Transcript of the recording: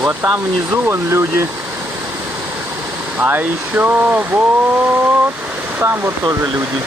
Вот там внизу вон люди. А еще вот там вот тоже люди.